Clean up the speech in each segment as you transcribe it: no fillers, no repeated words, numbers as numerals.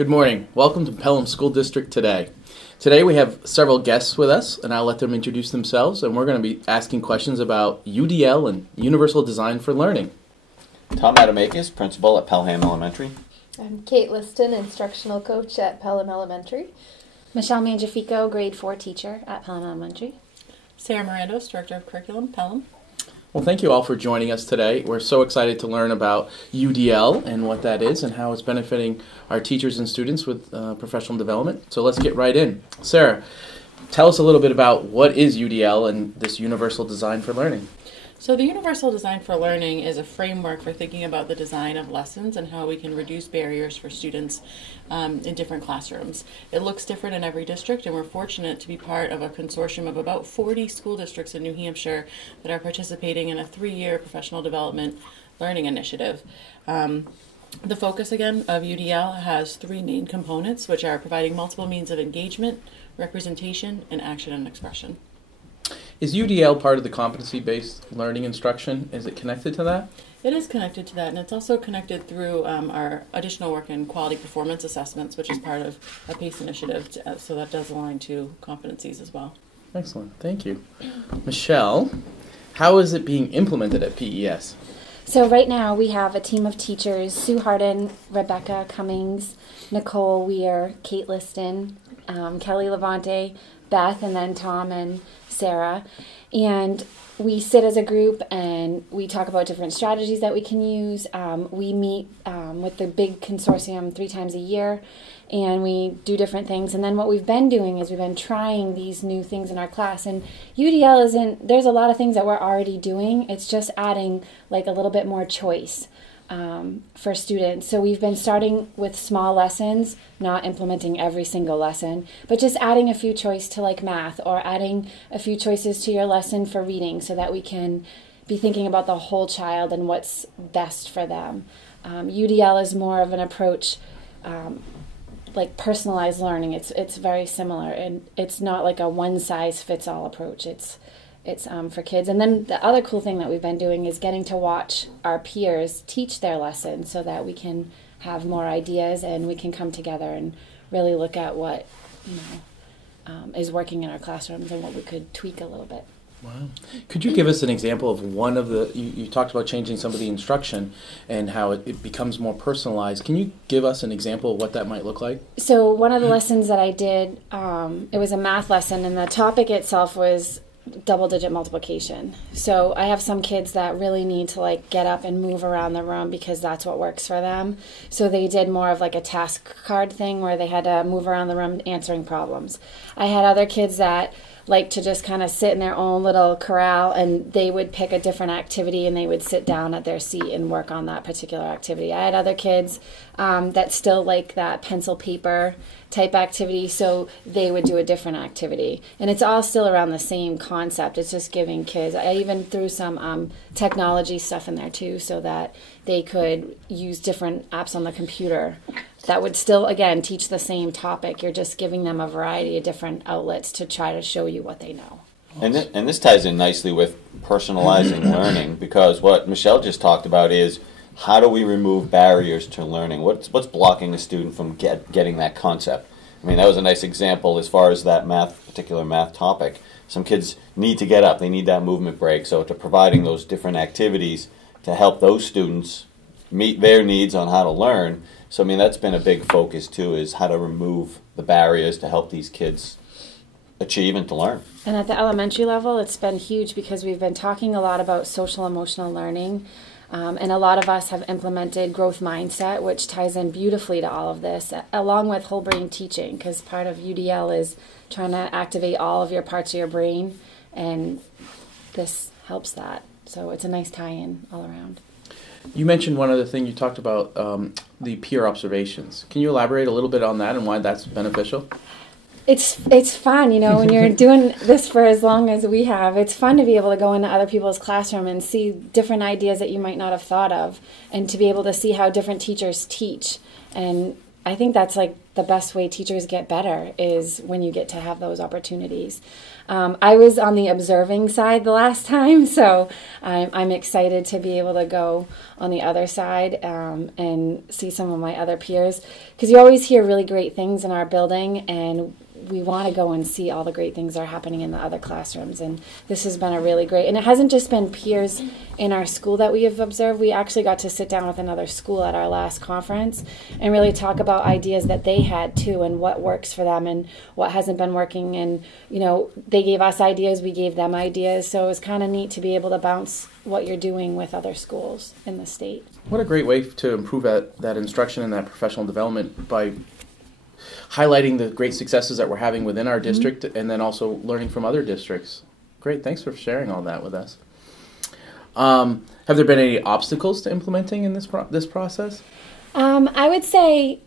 Good morning. Welcome to Pelham School District Today. Today we have several guests with us, and I'll let them introduce themselves, and we're going to be asking questions about UDL and Universal Design for Learning. Tom Adamakis, principal at Pelham Elementary. I'm Kate Liston, instructional coach at Pelham Elementary. Michelle Mangiafico, grade 4 teacher at Pelham Elementary. Sarah Mirandos, director of curriculum, Pelham. Well, thank you all for joining us today. We're so excited to learn about UDL and what that is and how it's benefiting our teachers and students with professional development. So let's get right in. Sarah, tell us a little bit about what is UDL and this Universal Design for Learning. So the Universal Design for Learning is a framework for thinking about the design of lessons and how we can reduce barriers for students in different classrooms. It looks different in every district, and we're fortunate to be part of a consortium of about 40 school districts in New Hampshire that are participating in a 3-year professional development learning initiative. The focus, again, of UDL has 3 main components, which are providing multiple means of engagement, representation, and action and expression. Is UDL part of the competency-based learning instruction? Is it connected to that? It is connected to that, and it's also connected through our additional work in quality performance assessments, which is part of a PACE initiative, so that does align to competencies as well. Excellent. Thank you. Michelle, how is it being implemented at PES? So right now we have a team of teachers, Sue Harden, Rebecca Cummings, Nicole Weir, Kate Liston, Kelly Levante, Beth, and then Tom and Sarah. And we sit as a group and we talk about different strategies that we can use. We meet with the big consortium 3 times a year, and we do different things. And then what we've been doing is we've been trying these new things in our class. And UDL isn't, there's a lot of things that we're already doing. It's just adding like a little bit more choice for students. So we've been starting with small lessons, not implementing every single lesson, but just adding a few choices to like math, or adding a few choices to your lesson for reading, so that we can be thinking about the whole child and what's best for them. UDL is more of an approach like personalized learning. It's very similar, and it's not like a one-size-fits-all approach. It's for kids. And then the other cool thing that we've been doing is getting to watch our peers teach their lessons, so that we can have more ideas and we can come together and really look at what is working in our classrooms and what we could tweak a little bit. Wow. Could you give us an example of one of the, you talked about changing some of the instruction and how it becomes more personalized. Can you give us an example of what that might look like? So one of the lessons that I did, it was a math lesson, and the topic itself was double-digit multiplication. So I have some kids that really need to like get up and move around the room because that's what works for them. So they did more of like a task card thing where they had to move around the room answering problems. I had other kids that like to just kind of sit in their own little corral, and they would pick a different activity and they would sit down at their seat and work on that particular activity. I had other kids that still like that pencil paper type activity, so they would do a different activity. And it's all still around the same concept. It's just giving kids, I even threw some technology stuff in there too, so that they could use different apps on the computer that would still, again, teach the same topic. You're just giving them a variety of different outlets to try to show you what they know. And this ties in nicely with personalizing learning, because what Michelle just talked about is how do we remove barriers to learning? What's blocking a student from getting that concept? I mean, that was a nice example as far as that particular math topic. Some kids need to get up. They need that movement break. So to providing those different activities to help those students meet their needs on how to learn. So, I mean, that's been a big focus, too, is how to remove the barriers to help these kids achieve and to learn. And at the elementary level, it's been huge because we've been talking a lot about social emotional learning. And a lot of us have implemented growth mindset, which ties in beautifully to all of this, along with whole brain teaching, because part of UDL is trying to activate all of your parts of your brain, and this helps that. So it's a nice tie-in all around. You mentioned one other thing. You talked about the peer observations. Can you elaborate a little bit on that and why that's beneficial? It's fun, when you're doing this for as long as we have. It's fun to be able to go into other people's classroom and see different ideas that you might not have thought of, and to be able to see how different teachers teach. And I think that's like the best way teachers get better is when you get to have those opportunities. I was on the observing side the last time, so I'm excited to be able to go on the other side and see some of my other peers, because you always hear really great things in our building, and we want to go and see all the great things that are happening in the other classrooms. And this has been a really great, and it hasn't just been peers in our school that we have observed. We actually got to sit down with another school at our last conference and really talk about ideas that they had too, and what works for them and what hasn't been working. And, you know, they gave us ideas, we gave them ideas. So it was kind of neat to be able to bounce what you're doing with other schools in the state. What a great way to improve that instruction and that professional development by highlighting the great successes that we're having within our district, and then also learning from other districts. Great, thanks for sharing all that with us. Have there been any obstacles to implementing in this process? I would say,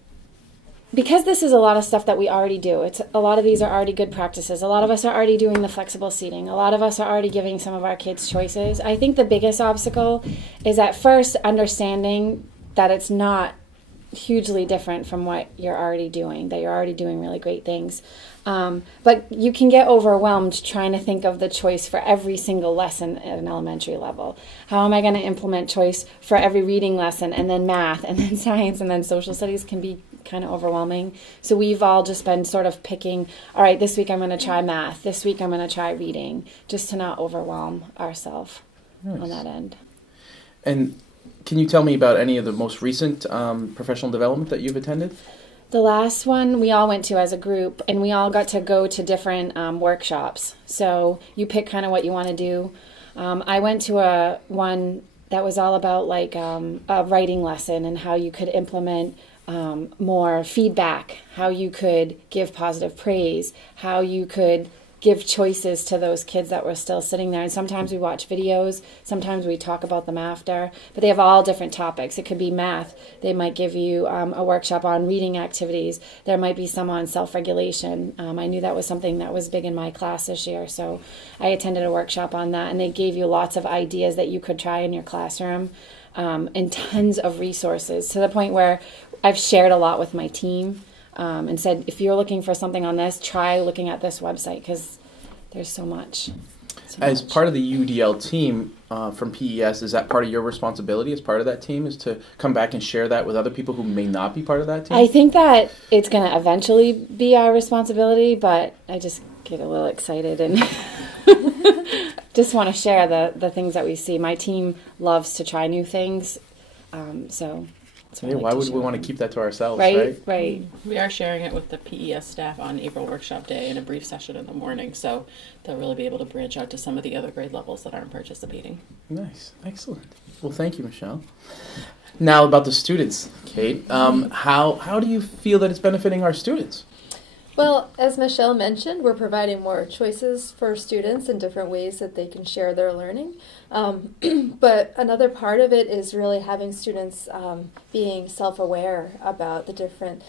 because this is a lot of stuff that we already do, a lot of these are already good practices. A lot of us are already doing the flexible seating. A lot of us are already giving some of our kids choices. I think the biggest obstacle is at first understanding that it's not hugely different from what you're already doing, that you're already doing really great things. But you can get overwhelmed trying to think of the choice for every single lesson at an elementary level. How am I going to implement choice for every reading lesson, and then math, and then science, and then social studies can be kind of overwhelming. So we've all just been sort of picking, all right, this week I'm going to try math, this week I'm going to try reading, just to not overwhelm ourselves on that end. And can you tell me about any of the most recent professional development that you've attended? The last one we all went to as a group, and we all got to go to different workshops. So you pick kind of what you want to do. I went to one that was all about like a writing lesson and how you could implement more feedback, how you could give positive praise, how you could give choices to those kids that were still sitting there. And sometimes we watch videos, sometimes we talk about them after, but they have all different topics. It could be math. They might give you a workshop on reading activities. There might be some on self-regulation. I knew that was something that was big in my class this year, so I attended a workshop on that, and they gave you lots of ideas that you could try in your classroom, and tons of resources, to the point where I've shared a lot with my team. And said, if you're looking for something on this, try looking at this website, because there's so much. As part of the UDL team from PES, is that part of your responsibility as part of that team, is to come back and share that with other people who may not be part of that team? I think that it's going to eventually be our responsibility, but I just get a little excited and just want to share the things that we see. My team loves to try new things, so... Yeah, why would we want to keep that to ourselves, right? Right. We are sharing it with the PES staff on April Workshop Day in a brief session in the morning, so they'll really be able to branch out to some of the other grade levels that aren't participating. Nice. Excellent. Well, thank you, Michelle. Now about the students, Kate. How do you feel that it's benefiting our students? Well, as Michelle mentioned, we're providing more choices for students in different ways that they can share their learning. But another part of it is really having students being self-aware about the different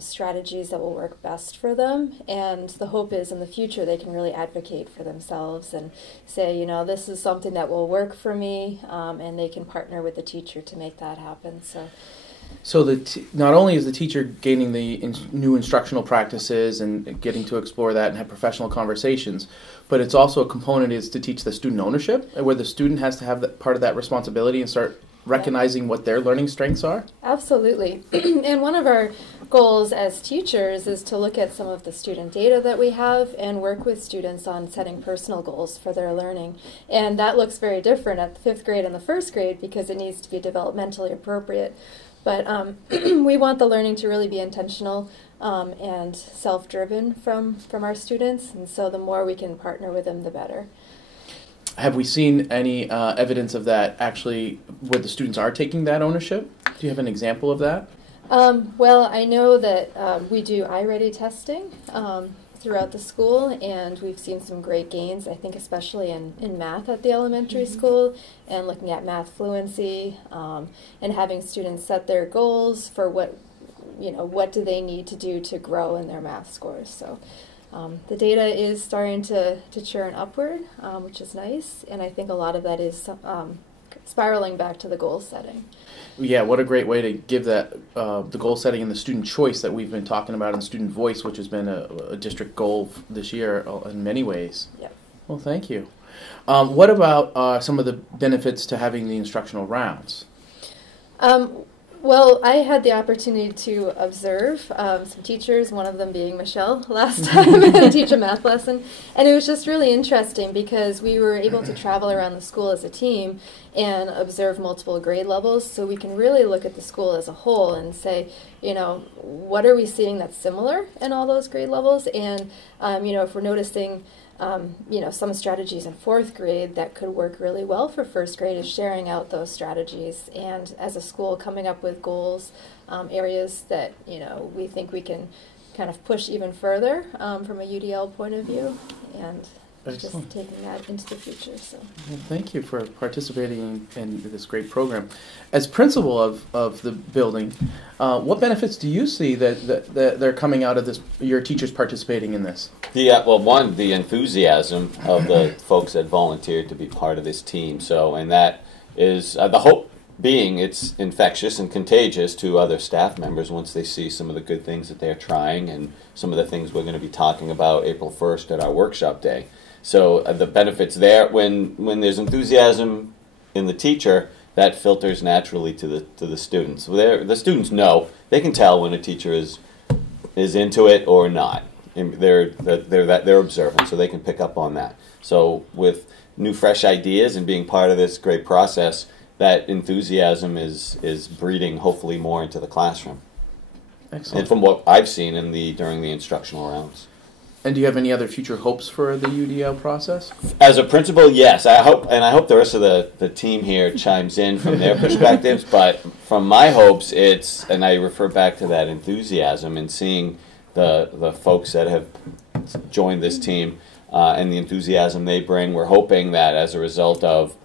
strategies that will work best for them. And the hope is in the future they can really advocate for themselves and say, you know, this is something that will work for me, and they can partner with the teacher to make that happen. So not only is the teacher gaining the new instructional practices and getting to explore that and have professional conversations, but it's also a component is to teach the student ownership, where the student has to have that part of that responsibility and start recognizing what their learning strengths are? Absolutely. And one of our goals as teachers is to look at some of the student data that we have and work with students on setting personal goals for their learning. And that looks very different at the 5th grade and the 1st grade because it needs to be developmentally appropriate. But we want the learning to really be intentional and self-driven from our students, and so the more we can partner with them, the better. Have we seen any evidence of that actually where the students are taking that ownership? Do you have an example of that? Well, I know that we do iReady testing throughout the school, and we've seen some great gains, I think especially in math at the elementary school, and looking at math fluency, and having students set their goals for what do they need to do to grow in their math scores. So the data is starting to churn upward, which is nice, and I think a lot of that is spiraling back to the goal setting. Yeah, what a great way to give that the goal setting and the student choice that we've been talking about in student voice, which has been a district goal this year in many ways. Yep. Well, thank you. What about some of the benefits to having the instructional rounds? Well, I had the opportunity to observe some teachers, one of them being Michelle last time, and teach a math lesson. And it was just really interesting because we were able to travel around the school as a team and observe multiple grade levels, so we can really look at the school as a whole and say, what are we seeing that's similar in all those grade levels? And, if we're noticing some strategies in fourth grade that could work really well for first grade, is sharing out those strategies, and as a school coming up with goals, areas that we think we can kind of push even further from a UDL point of view, and Excellent. just taking that into the future. So, well, thank you for participating in this great program. As principal of the building, what benefits do you see that they're coming out of this? Your teachers participating in this? Yeah, well, one, the enthusiasm of the folks that volunteered to be part of this team. So, and that is the hope being it's infectious and contagious to other staff members once they see some of the good things that they're trying and some of the things we're going to be talking about April 1st at our workshop day. So the benefits there, when there's enthusiasm in the teacher, that filters naturally to the students. The students know, they can tell when a teacher is into it or not. They're observant, so they can pick up on that. So with new, fresh ideas and being part of this great process, that enthusiasm is breeding hopefully more into the classroom. Excellent. And from what I've seen during the instructional rounds. And do you have any other future hopes for the UDL process? As a principal, yes. I hope the rest of the team here chimes in from their perspectives. But from my hopes, and I refer back to that enthusiasm and seeing the folks that have joined this team and the enthusiasm they bring. We're hoping that as a result of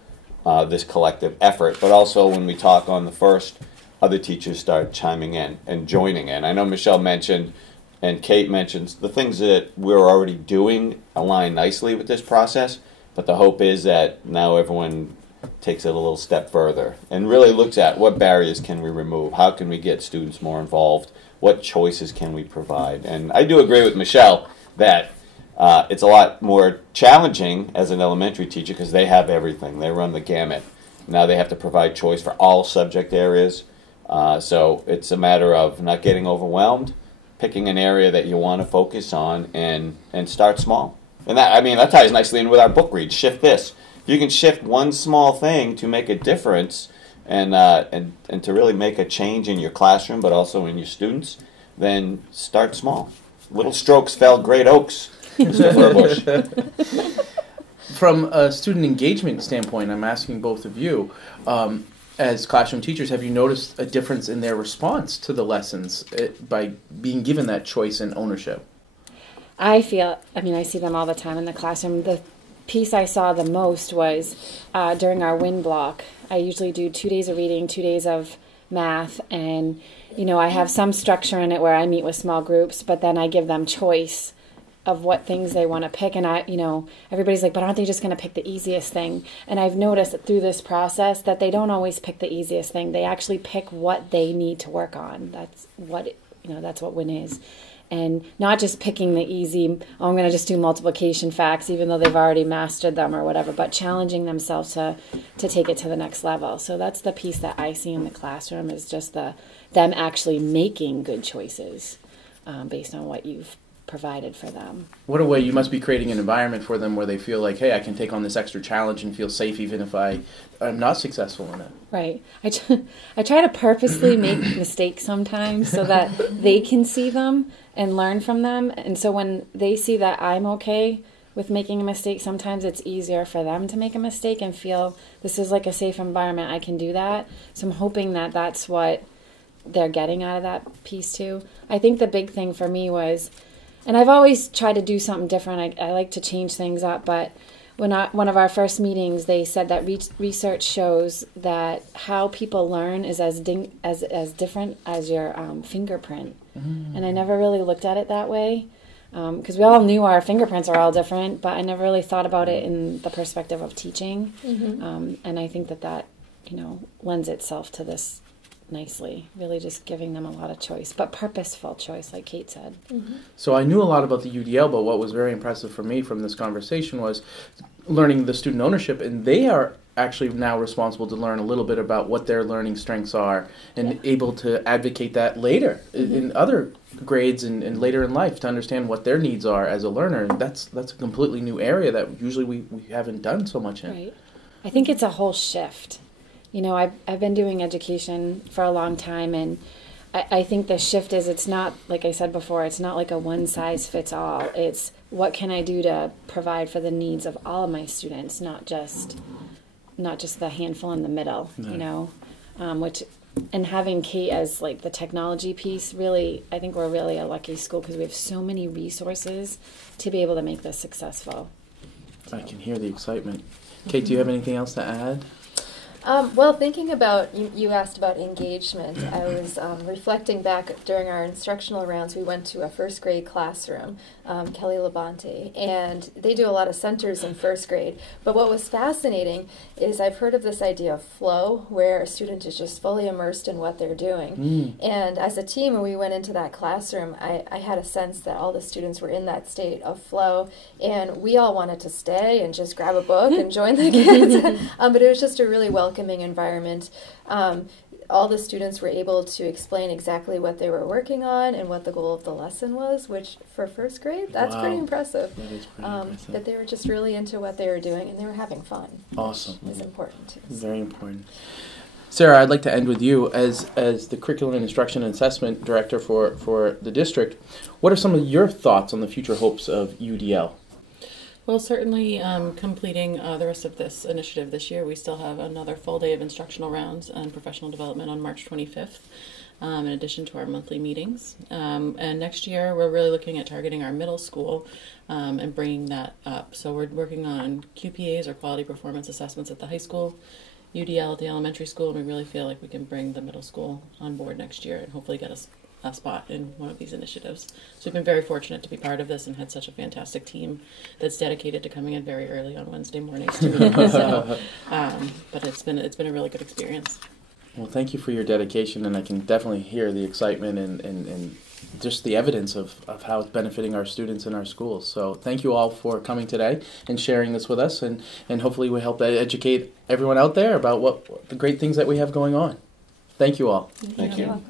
this collective effort, but also when we talk on the first, other teachers start chiming in and joining in. I know Michelle mentioned and Kate mentions the things that we're already doing align nicely with this process, but the hope is that now everyone takes it a little step further and really looks at what barriers can we remove, how can we get students more involved, what choices can we provide. And I do agree with Michelle that it's a lot more challenging as an elementary teacher because they have everything. They run the gamut. Now they have to provide choice for all subject areas. So it's a matter of not getting overwhelmed, picking an area that you want to focus on, and start small. And that ties nicely in with our book read. Shift this. If you can shift one small thing to make a difference and to really make a change in your classroom, but also in your students, then start small. Little strokes fell great oaks, Mr. Furbush. From a student engagement standpoint, I'm asking both of you, as classroom teachers, have you noticed a difference in their response to the lessons by being given that choice and ownership? I see them all the time in the classroom. The piece I saw the most was during our WIN block. I usually do 2 days of reading, 2 days of math, and I have some structure in it where I meet with small groups, but then I give them choice of what things they want to pick. And everybody's like, but aren't they just going to pick the easiest thing? And I've noticed through this process that they don't always pick the easiest thing. They actually pick what they need to work on. That's what WIN is. And not just picking the easy, I'm going to just do multiplication facts, even though they've already mastered them or whatever, but challenging themselves to take it to the next level. So that's the piece that I see in the classroom, is just them actually making good choices based on what you've provided for them. What a way you must be creating an environment for them where they feel like, hey, I can take on this extra challenge and feel safe even if I'm not successful in it. Right. I try to purposely make mistakes sometimes so that they can see them and learn from them. And so when they see that I'm okay with making a mistake, sometimes it's easier for them to make a mistake and feel this is like a safe environment. I can do that. So I'm hoping that that's what they're getting out of that piece too. I think the big thing for me was, and I've always tried to do something different. I like to change things up, but one of our first meetings, they said that research shows that how people learn is as different as your fingerprint. Mm. And I never really looked at it that way, because we all knew our fingerprints are all different, but I never really thought about it in the perspective of teaching. Mm-hmm. And I think that lends itself to this nicely, really just giving them a lot of choice, but purposeful choice, like Kate said. Mm-hmm. So I knew a lot about the UDL, but what was very impressive for me from this conversation was learning the student ownership, and they are actually now responsible to learn a little bit about what their learning strengths are and able to advocate that later in other grades and later in life to understand what their needs are as a learner. And that's a completely new area that usually we haven't done so much in. Right. I think it's a whole shift. I've been doing education for a long time, and I think the shift is, it's not, like I said before, it's not like a one-size-fits-all. It's what can I do to provide for the needs of all of my students, not just the handful in the middle, which, and having Kate as like the technology piece, really, I think we're really a lucky school because we have so many resources to be able to make this successful. I can hear the excitement. Kate, do you have anything else to add? Well, thinking about, you asked about engagement, I was reflecting back during our instructional rounds. We went to a first grade classroom, Kelly Labonte, and they do a lot of centers in first grade. But what was fascinating is I've heard of this idea of flow, where a student is just fully immersed in what they're doing. And as a team, when we went into that classroom, I had a sense that all the students were in that state of flow, and we all wanted to stay and just grab a book and join the kids. But it was just a really welcoming environment. All the students were able to explain exactly what they were working on and what the goal of the lesson was, which for first grade, that's pretty impressive. That is pretty impressive. But they were just really into what they were doing, and they were having fun. Awesome. Which is important too. Very important. Sarah, I'd like to end with you as the Curriculum and Instruction and Assessment Director for the district. What are some of your thoughts on the future hopes of UDL? Well, certainly completing the rest of this initiative this year. We still have another full day of instructional rounds and professional development on March 25th, in addition to our monthly meetings. And next year, we're really looking at targeting our middle school and bringing that up. So we're working on QPAs, or quality performance assessments, at the high school, UDL at the elementary school, and we really feel like we can bring the middle school on board next year and hopefully get us a spot in one of these initiatives. So we've been very fortunate to be part of this and had such a fantastic team that's dedicated to coming in very early on Wednesday mornings too. But it's been a really good experience. Well, thank you for your dedication, and I can definitely hear the excitement and just the evidence of how it's benefiting our students in our schools. So thank you all for coming today and sharing this with us, and hopefully we help educate everyone out there about what the great things that we have going on. Thank you all. Thank you.